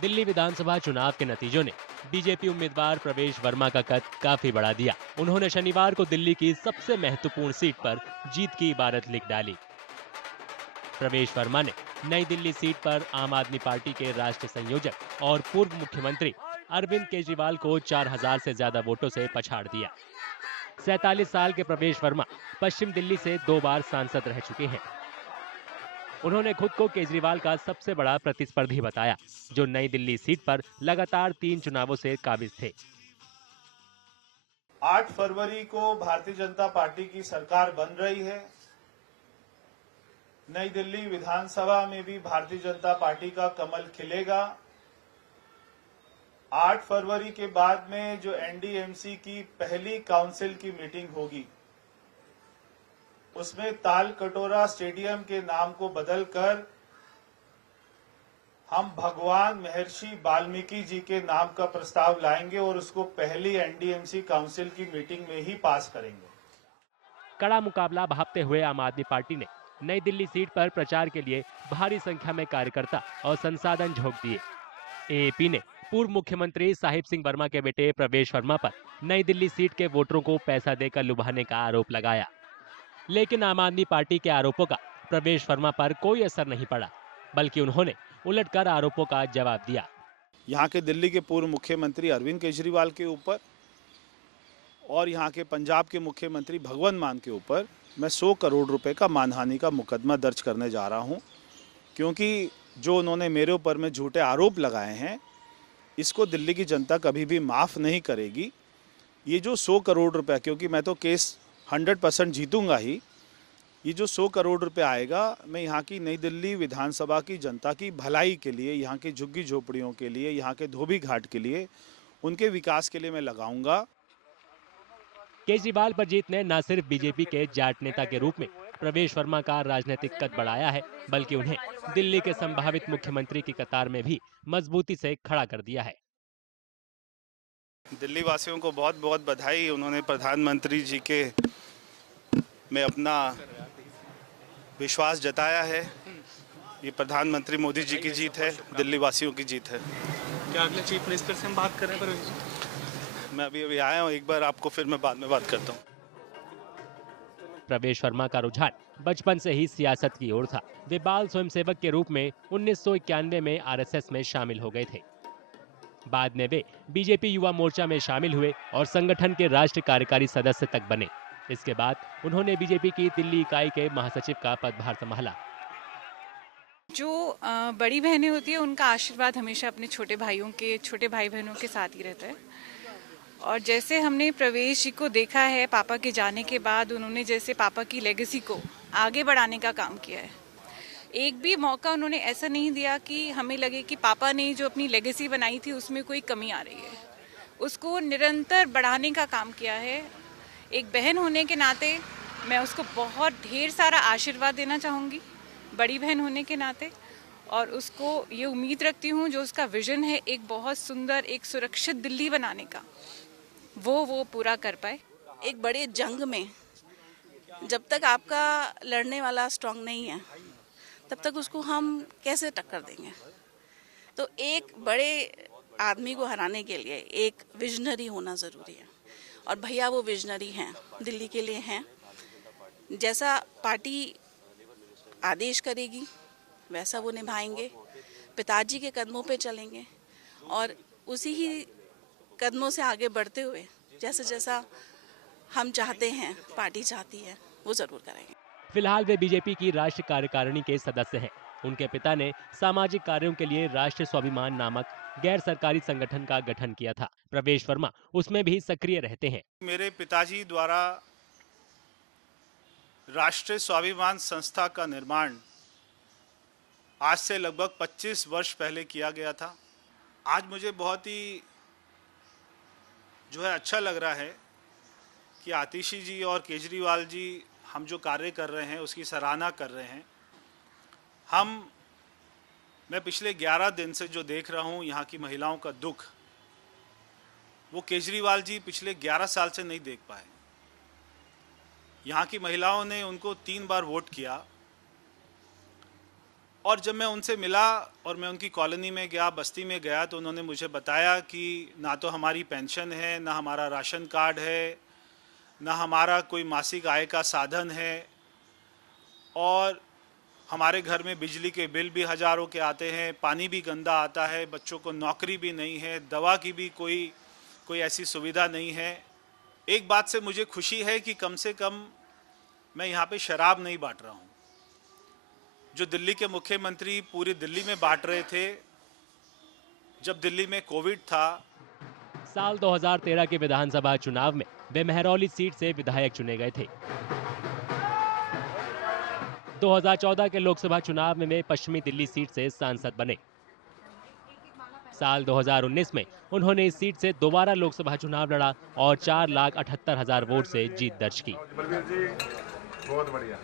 दिल्ली विधानसभा चुनाव के नतीजों ने बीजेपी उम्मीदवार प्रवेश वर्मा का कद काफी बढ़ा दिया। उन्होंने शनिवार को दिल्ली की सबसे महत्वपूर्ण सीट पर जीत की इबारत लिख डाली। प्रवेश वर्मा ने नई दिल्ली सीट पर आम आदमी पार्टी के राष्ट्रीय संयोजक और पूर्व मुख्यमंत्री अरविंद केजरीवाल को 4000 से ज्यादा वोटों से पछाड़ दिया। 47 साल के प्रवेश वर्मा पश्चिम दिल्ली से 2 बार सांसद रह चुके हैं। उन्होंने खुद को केजरीवाल का सबसे बड़ा प्रतिस्पर्धी बताया, जो नई दिल्ली सीट पर लगातार 3 चुनावों से काबिज थे। 8 फरवरी को भारतीय जनता पार्टी की सरकार बन रही है। नई दिल्ली विधानसभा में भी भारतीय जनता पार्टी का कमल खिलेगा। 8 फरवरी के बाद में जो एनडीएमसी की पहली काउंसिल की मीटिंग होगी, उसमें ताल कटोरा स्टेडियम के नाम को बदलकर हम भगवान महर्षि वाल्मीकि जी के नाम का प्रस्ताव लाएंगे और उसको पहली एनडीएमसी काउंसिल की मीटिंग में ही पास करेंगे। कड़ा मुकाबला भापते हुए आम आदमी पार्टी ने नई दिल्ली सीट पर प्रचार के लिए भारी संख्या में कार्यकर्ता और संसाधन झोंक दिए। एएपी ने पूर्व मुख्यमंत्री साहिब सिंह वर्मा के बेटे प्रवेश वर्मा पर नई दिल्ली सीट के वोटरों को पैसा देकर लुभाने का आरोप लगाया, लेकिन आम आदमी पार्टी के आरोपों का प्रवेश वर्मा पर कोई असर नहीं पड़ा, बल्कि उन्होंने उलटकर आरोपों का जवाब दिया। यहाँ के दिल्ली के पूर्व मुख्यमंत्री अरविंद केजरीवाल के ऊपर और यहाँ के पंजाब के मुख्यमंत्री भगवंत मान के ऊपर मैं 100 करोड़ रुपए का मानहानि का मुकदमा दर्ज करने जा रहा हूँ, क्योंकि जो उन्होंने मेरे ऊपर में झूठे आरोप लगाए हैं, इसको दिल्ली की जनता कभी भी माफ़ नहीं करेगी। ये जो 100 करोड़ रुपए, क्योंकि मैं तो केस 100% जीतूंगा ही, ये जो 100 करोड़ रुपए आएगा, मैं यहाँ की नई दिल्ली विधानसभा की जनता की भलाई के लिए, यहाँ की झुग्गी झोपड़ियों के लिए, यहाँ के धोबी घाट के लिए, उनके विकास के लिए मैं लगाऊंगा। केजरीवाल पर जीत ने न सिर्फ बीजेपी के जाट नेता के रूप में प्रवेश वर्मा का राजनीतिक कद बढ़ाया है, बल्कि उन्हें दिल्ली के संभावित मुख्यमंत्री की कतार में भी मजबूती से खड़ा कर दिया है। दिल्ली वासियों को बहुत बहुत बधाई। उन्होंने प्रधानमंत्री जी के में अपना विश्वास जताया है। ये प्रधानमंत्री मोदी जी की जीत है, दिल्ली वासियों की जीत है। क्या अगले चीफ मिनिस्टर से हम बात कर रहे हैं? मैं अभी आया हूँ, एक बार आपको फिर मैं बाद में बात करता हूँ। प्रवेश वर्मा का रुझान बचपन से ही सियासत की ओर था। वे बाल स्वयंसेवक के रूप में 1991 में आरएसएस में शामिल हो गए थे। बाद में वे बीजेपी युवा मोर्चा में शामिल हुए और संगठन के राष्ट्रीय कार्यकारी सदस्य तक बने। इसके बाद उन्होंने बीजेपी की दिल्ली इकाई के महासचिव का पदभार संभाला। जो बड़ी बहनें होती है, उनका आशीर्वाद हमेशा अपने छोटे भाई बहनों के साथ ही रहता है। और जैसे हमने प्रवेश जी को देखा है, पापा के जाने के बाद उन्होंने जैसे पापा की लेगेसी को आगे बढ़ाने का काम किया है। एक भी मौका उन्होंने ऐसा नहीं दिया कि हमें लगे कि पापा ने जो अपनी लेगेसी बनाई थी उसमें कोई कमी आ रही है। उसको निरंतर बढ़ाने का काम किया है। एक बहन होने के नाते मैं उसको बहुत ढेर सारा आशीर्वाद देना चाहूँगी, बड़ी बहन होने के नाते। और उसको ये उम्मीद रखती हूँ, जो उसका विजन है एक बहुत सुंदर, एक सुरक्षित दिल्ली बनाने का, वो पूरा कर पाए। एक बड़े जंग में जब तक आपका लड़ने वाला स्ट्रांग नहीं है, तब तक उसको हम कैसे टक्कर देंगे। तो एक बड़े आदमी को हराने के लिए एक विजनरी होना ज़रूरी है, और भैया वो विजनरी हैं, दिल्ली के लिए हैं। जैसा पार्टी आदेश करेगी वैसा वो निभाएंगे, पिताजी के कदमों पे चलेंगे और उसी ही कदमों से आगे बढ़ते हुए जैसा जैसा हम चाहते हैं, पार्टी चाहती है, वो ज़रूर करेंगे। फिलहाल वे बीजेपी की राष्ट्रीय कार्यकारिणी के सदस्य हैं। उनके पिता ने सामाजिक कार्यों के लिए राष्ट्रीय स्वाभिमान नामक गैर सरकारी संगठन का गठन किया था। प्रवेश वर्मा उसमें भी सक्रिय रहते हैं। मेरे पिताजी द्वारा राष्ट्रीय स्वाभिमान संस्था का निर्माण आज से लगभग 25 वर्ष पहले किया गया था। आज मुझे बहुत ही अच्छा लग रहा है कि आतिशी जी और केजरीवाल जी हम जो कार्य कर रहे हैं उसकी सराहना कर रहे हैं। मैं पिछले 11 दिन से जो देख रहा हूँ यहाँ की महिलाओं का दुख, वो केजरीवाल जी पिछले 11 साल से नहीं देख पाए। यहाँ की महिलाओं ने उनको 3 बार वोट किया। और जब मैं उनसे मिला और मैं उनकी कॉलोनी में गया, बस्ती में गया, तो उन्होंने मुझे बताया कि ना तो हमारी पेंशन है, ना हमारा राशन कार्ड है, ना हमारा कोई मासिक आय का साधन है, और हमारे घर में बिजली के बिल भी हज़ारों के आते हैं, पानी भी गंदा आता है, बच्चों को नौकरी भी नहीं है, दवा की भी कोई ऐसी सुविधा नहीं है। एक बात से मुझे खुशी है कि कम से कम मैं यहाँ पे शराब नहीं बांट रहा हूँ। जो दिल्ली के मुख्यमंत्री पूरी दिल्ली में बांट रहे थे जब दिल्ली में कोविड था। साल 2013 के विधानसभा चुनाव में वे महरौली सीट से विधायक चुने गए थे। 2014 के लोकसभा चुनाव में वे पश्चिमी दिल्ली सीट से सांसद बने। साल 2019 में उन्होंने इस सीट से दोबारा लोकसभा चुनाव लड़ा और 4,78,000 वोट से जीत दर्ज की। बहुत बढ़िया।